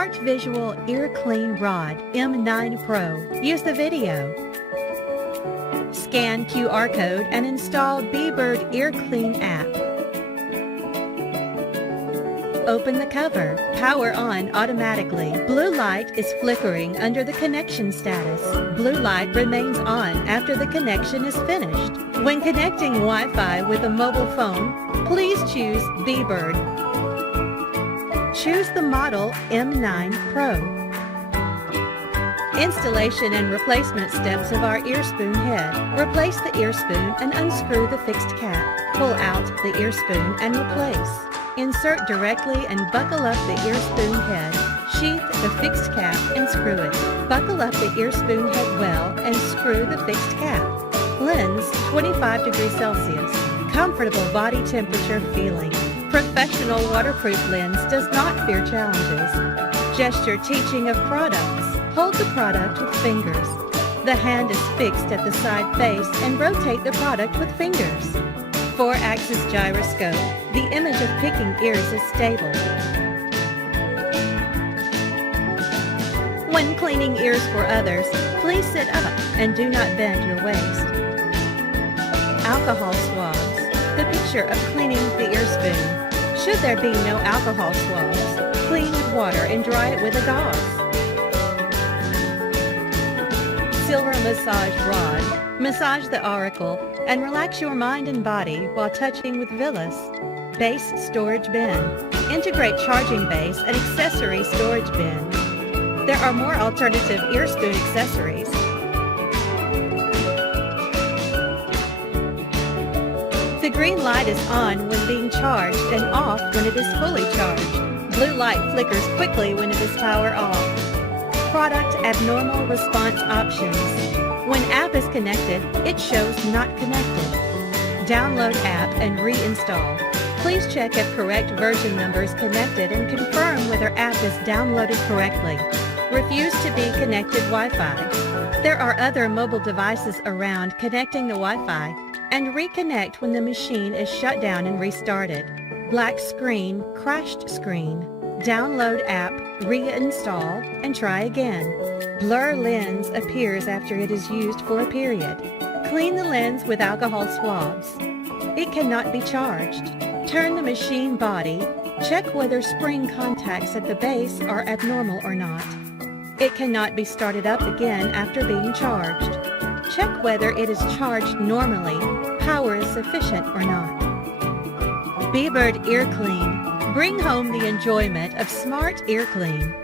Smart Visual Ear Clean Rod M9 Pro. Use the video. Scan QR code and install BEBIRD Ear Clean app. Open the cover. Power on automatically. Blue light is flickering under the connection status. Blue light remains on after the connection is finished. When connecting Wi-Fi with a mobile phone, please choose BEBIRD. Choose the model M9 Pro. Installation and replacement steps of our ear spoon head. Replace the ear spoon and unscrew the fixed cap. Pull out the ear spoon and replace. Insert directly and buckle up the ear spoon head. Sheath the fixed cap and screw it. Buckle up the ear spoon head well and screw the fixed cap. Lens 25 degrees Celsius. Comfortable body temperature feeling. Professional waterproof lens does not fear challenges. Gesture teaching of products. Hold the product with fingers. The hand is fixed at the side face and rotate the product with fingers. 4-axis gyroscope. The image of picking ears is stable. When cleaning ears for others, please sit up and do not bend your waist. Alcohol swabs. The picture of cleaning the ear spoon. Should there be no alcohol swabs, clean with water and dry it with a gauze. Silver massage rod. Massage the auricle and relax your mind and body while touching with Villus. Base storage bin. Integrate charging base and accessory storage bin. There are more alternative ear spoon accessories. The green light is on when being charged and off when it is fully charged. Blue light flickers quickly when it is power off. Product abnormal response options. When app is connected, it shows not connected. Download app and reinstall. Please check if correct version number is connected and confirm whether app is downloaded correctly. Refuse to be connected Wi-Fi. There are other mobile devices around connecting the Wi-Fi, and reconnect when the machine is shut down and restarted. Black screen, crashed screen. Download app, reinstall, and try again. Blur lens appears after it is used for a period. Clean the lens with alcohol swabs. It cannot be charged. Turn the machine body. Check whether spring contacts at the base are abnormal or not. It cannot be started up again after being charged. Check whether it is charged normally, power is sufficient or not. BEBIRD Ear Clean. Bring home the enjoyment of smart ear clean.